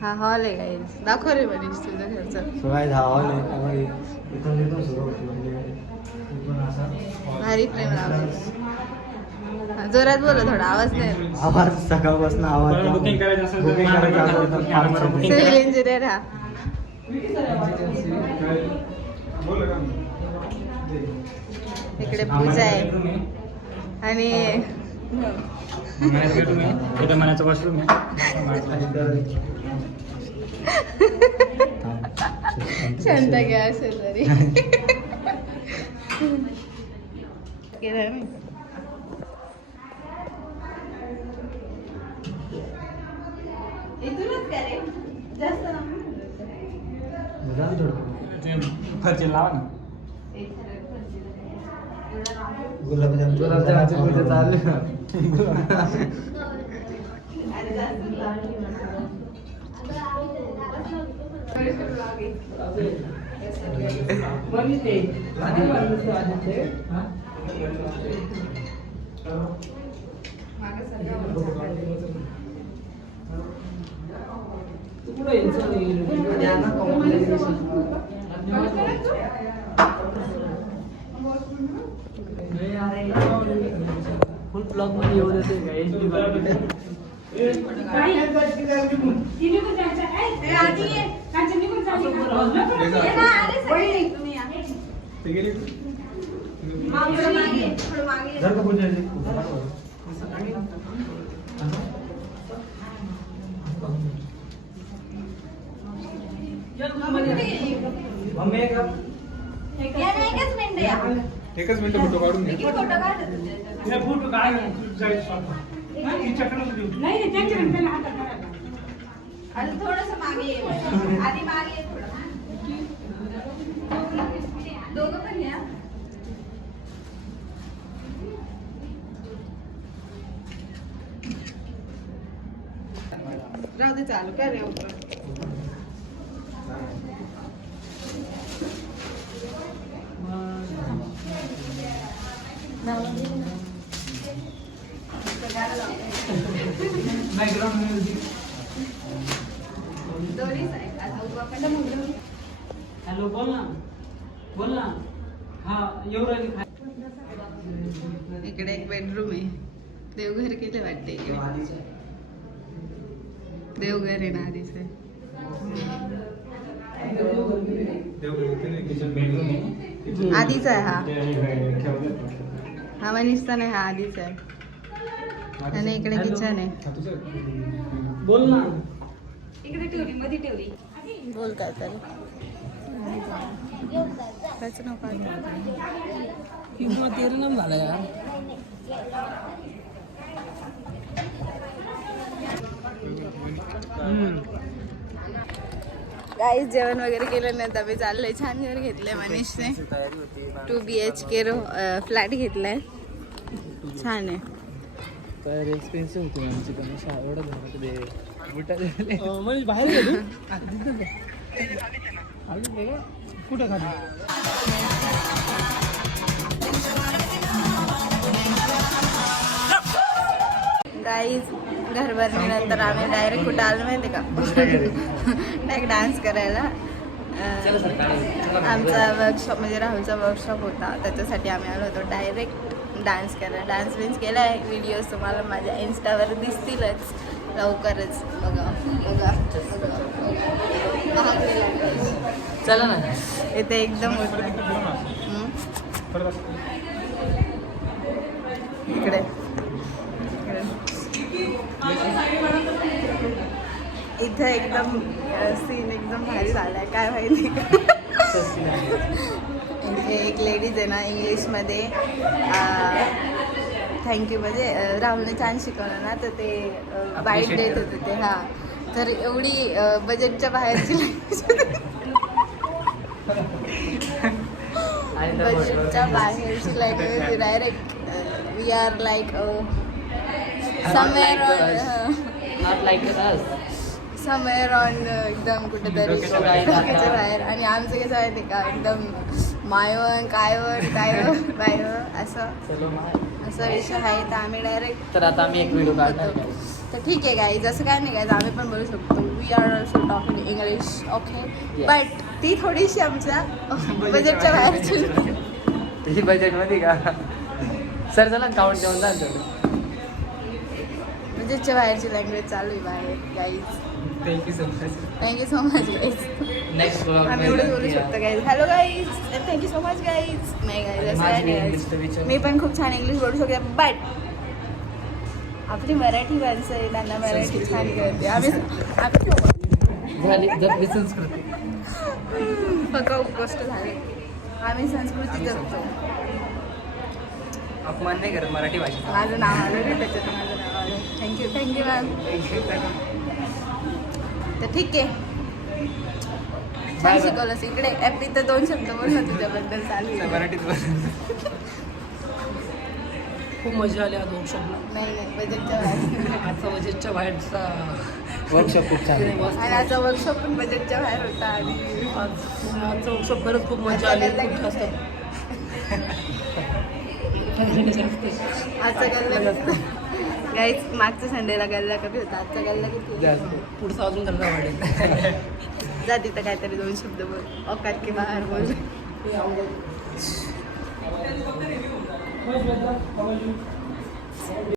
हा हॉल आहे गाईज, दाखव रे मनीष तुझं घरचं. हा हॉल आहे. भारी प्रेम लावलं. जोरात बोला, थोडा आवाज नाही. आवाज सकाळपासून आवाज. बुकिंग करायचं सिव्हिल इंजिनियर हा. इकडे पूजा आहे आणि मनाचं वॉशरूम शांत घ्या असेल तरी. फरची लावा ना. गुलाबजामची पूजा चालू आहे. फुल ब्लॉक मध्ये येऊ देते का HD मध्ये. एकच मिनिट फोटो काढून घे. फोटो काय थोडस मागे आधी मागे दोघं पण या. राहू दे चालू काय रे ऊपर. हॅलो बोल ना हा येऊ राहिली. इकडे एक बेडरूम आहे. देवघर किती वाटते. देवघर आहे ना आधीच आहे. आधीच आहे हा. हा मनीषचा नाही, हा आधीच आहे. आणि इकडे किचन आहे. बोल ना. इकडे ठेवली मध्ये ठेवली. बोल काय तरी. त्याचं नाव काय? किंवा तेरे नाम झालं यार. गाईस जेवण वगैरे केलं नाही तर आम्ही चाललोय. छान घर घेतलंय मनीषने. 2 BHK फ्लॅट घेतलाय. छान आहे. तर एक्सपेन्सिव्ह होती आमची पण एवढं म्हणजे बाहेर गेलो कुठं खाली. गाईज घर भरल्यानंतर आम्ही डायरेक्ट कुठं आलो माहिती का? डायरेक्ट डान्स करायला. आमचा वर्कशॉप म्हणजे राहुलचा वर्कशॉप होता, त्याच्यासाठी आम्ही आलो होतो डायरेक्ट डान्स करायला. डान्स विन्स केला आहे. व्हिडिओज तुम्हाला माझ्या इन्स्टावर दिसतीलच लवकरच. बघा बघा चला ना. इथे एकदम इकडे इथे एकदम सीन एकदम भारी झालाय. काय माहिती इथे एक लेडीज आहे ना इंग्लिशमध्ये थँक्यू म्हणजे राहुलने छान शिकवलं ना, तर ते वाईट देत होते ते. हां तर एवढी बजेटच्या बाहेरची बजेटच्या बाहेरची language direct we are like somewhere on एकदम कुठेतरी डोक्याच्या बाहेर. आणि आमचं कसं माहिती का एकदम मायवन कायवन बायवन असं विषय आहे. तर आम्ही डायरेक्ट तर आता आम्ही एक व्हिडिओ काढणार. तर ठीक आहे गाईज, असं काय नाही गाईज, आम्ही पण बोलू शकतो. We are also talking English okay, but ती थोडीशी आमच्या बजेटच्या बाहेरची. त्याची बजेटमध्ये का सर चला काउंट जेवण झालं. बजेटच्या बाहेरची लँग्वेज चालू आहे बाहेर guys. Thank you so much. Thank you so much guys. Next आम्ही एवढं बोलू शकतो guys. Hello guys, thank you so much guys. नाही गाईज असं काय नाही, मी पण खूप छान इंग्लिश बोलू शकते, बट आपली मराठी माणसं आहे, त्यांना मराठी छान कळते. आम्ही संस्कृती पक्का गोष्ट झाली. आम्ही संस्कृती जपतो. अपमान नाही करत मराठी भाषेचा. माझं नाव आलं रे त्याच्यात, माझं नाव आलं. Thank you ma'am. तर ठीक आहे, छान शिकवलंस. इकडे ॲपी तर 2 शब्द बोल ना तुझ्याबद्दल चालू आहे. मराठीत खूप मजा आली आज वर्कशॉपला. नाही बजेटच्या बाहेर. आजचा बजेटच्या बाहेरचा वर्कशॉप खूप छान. आणि आजचा वर्कशॉप पण बजेटच्या बाहेर होता. आणि आजचा वर्कशॉप खरंच खूप मजा आली. खूप जास्त आजचा गल्ला गाईच मागच्या संडेला गल्ला कमी होता, आजचा गल्ला किती होता? पुढचा अजून गल्ला वाढेल. जा तिथं काहीतरी 2 शब्द बोल, औकात की बाहेर बोल.